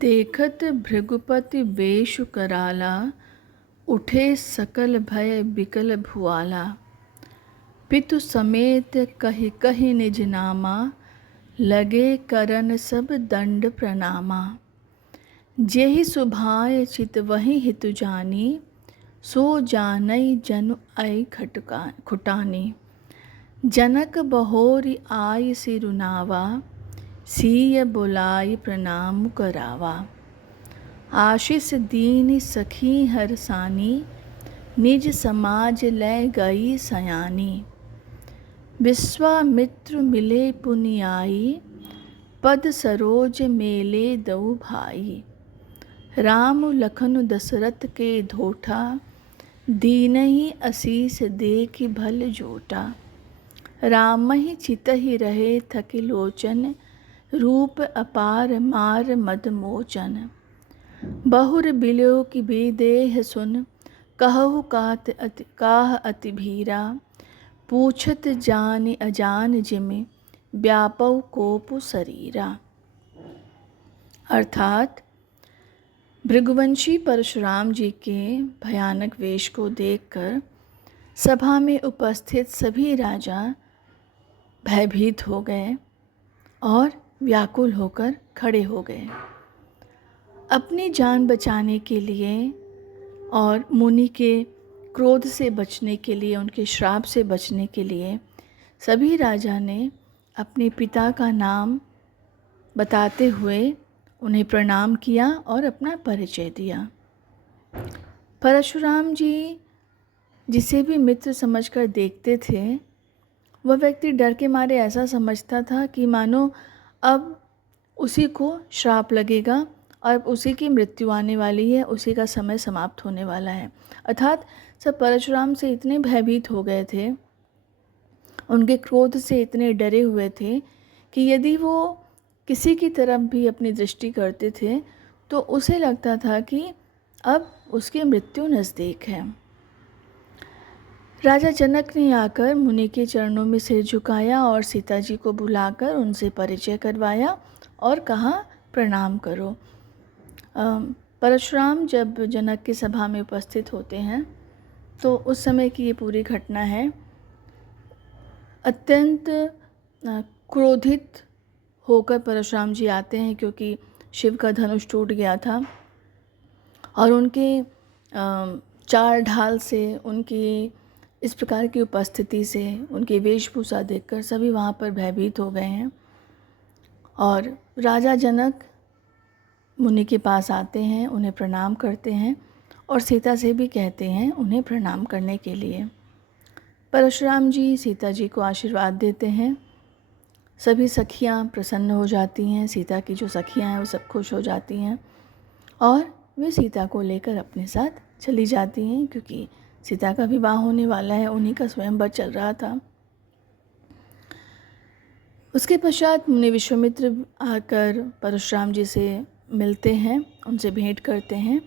देखत भृगुपति वेशु कराला, उठे सकल भय बिकल भुआला। पितु समेत कहि कहि निज नामा, लगे करन सब दंड प्रणामा। जेहि सुभाय चितवहि हितु जानी, सो जानई जनु आई खुटानी। जनक बहोरि आय सिरुनावा, सीय बुलाई प्रणाम करावा। आशीष दीन सखी हरसानी, निज समाज लय गई सयानी। विश्वामित्र मिले पुनियाई, पद सरोज मेले दऊ भाई। राम लखन दशरथ के धोठा, दीनहि असीस देखि भल जोटा। रामहि चितहि रहे थकि लोचन, रूप अपार मार मद मोचन। बहुर बिलो की बेदेह सुन, कहु काह अति भीरा। पूछत जानि अजान जिमि, व्यापौ कोपु शरीरा। अर्थात भृगुवंशी परशुराम जी के भयानक वेश को देखकर सभा में उपस्थित सभी राजा भयभीत हो गए और व्याकुल होकर खड़े हो गए। अपनी जान बचाने के लिए और मुनि के क्रोध से बचने के लिए, उनके श्राप से बचने के लिए सभी राजा ने अपने पिता का नाम बताते हुए उन्हें प्रणाम किया और अपना परिचय दिया। परशुराम जी जिसे भी मित्र समझकर देखते थे, वह व्यक्ति डर के मारे ऐसा समझता था कि मानो अब उसी को श्राप लगेगा और उसी की मृत्यु आने वाली है, उसी का समय समाप्त होने वाला है। अर्थात सब परशुराम से इतने भयभीत हो गए थे, उनके क्रोध से इतने डरे हुए थे कि यदि वो किसी की तरफ भी अपनी दृष्टि करते थे तो उसे लगता था कि अब उसकी मृत्यु नज़दीक है। राजा जनक ने आकर मुनि के चरणों में सिर झुकाया और सीता जी को बुलाकर उनसे परिचय करवाया और कहा प्रणाम करो। परशुराम जब जनक की सभा में उपस्थित होते हैं तो उस समय की ये पूरी घटना है। अत्यंत क्रोधित होकर परशुराम जी आते हैं क्योंकि शिव का धनुष टूट गया था और उनके चाल ढाल से, उनकी इस प्रकार की उपस्थिति से, उनकी वेशभूषा देखकर सभी वहाँ पर भयभीत हो गए हैं। और राजा जनक मुनि के पास आते हैं, उन्हें प्रणाम करते हैं और सीता से भी कहते हैं उन्हें प्रणाम करने के लिए। परशुराम जी सीता जी को आशीर्वाद देते हैं। सभी सखियां प्रसन्न हो जाती हैं, सीता की जो सखियां हैं वो सब खुश हो जाती हैं और वे सीता को लेकर अपने साथ चली जाती हैं क्योंकि सीता का विवाह होने वाला है, उन्हीं का स्वयंवर चल रहा था। उसके पश्चात मुनि विश्वामित्र आकर परशुराम जी से मिलते हैं, उनसे भेंट करते हैं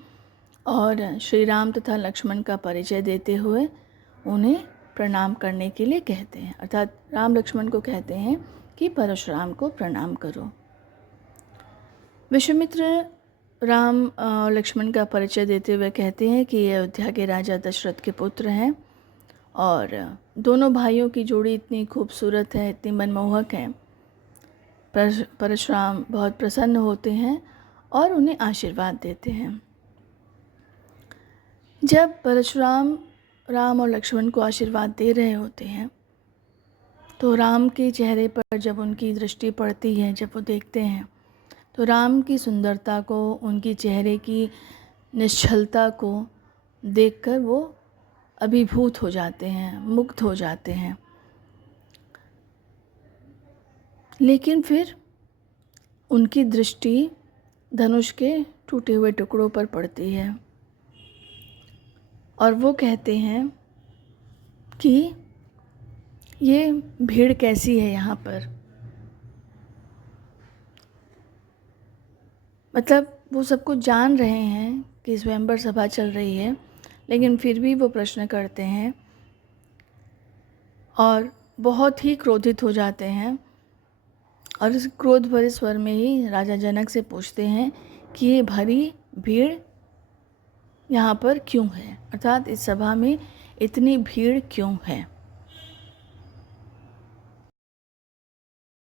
और श्री राम तथा लक्ष्मण का परिचय देते हुए उन्हें प्रणाम करने के लिए कहते हैं। अर्थात राम लक्ष्मण को कहते हैं कि परशुराम को प्रणाम करो। विश्वामित्र राम और लक्ष्मण का परिचय देते हुए कहते हैं कि ये अयोध्या के राजा दशरथ के पुत्र हैं और दोनों भाइयों की जोड़ी इतनी खूबसूरत है, इतनी मनमोहक है। परशुराम बहुत प्रसन्न होते हैं और उन्हें आशीर्वाद देते हैं। जब परशुराम राम और लक्ष्मण को आशीर्वाद दे रहे होते हैं तो राम के चेहरे पर जब उनकी दृष्टि पड़ती है, जब वो देखते हैं तो राम की सुंदरता को, उनकी चेहरे की निश्चलता को देखकर वो अभिभूत हो जाते हैं, मुग्ध हो जाते हैं। लेकिन फिर उनकी दृष्टि धनुष के टूटे हुए टुकड़ों पर पड़ती है और वो कहते हैं कि ये भीड़ कैसी है यहाँ पर। मतलब वो सब कुछ जान रहे हैं कि स्वयंवर सभा चल रही है, लेकिन फिर भी वो प्रश्न करते हैं और बहुत ही क्रोधित हो जाते हैं और इस क्रोध भरे स्वर में ही राजा जनक से पूछते हैं कि ये भरी भीड़ यहाँ पर क्यों है, अर्थात इस सभा में इतनी भीड़ क्यों है।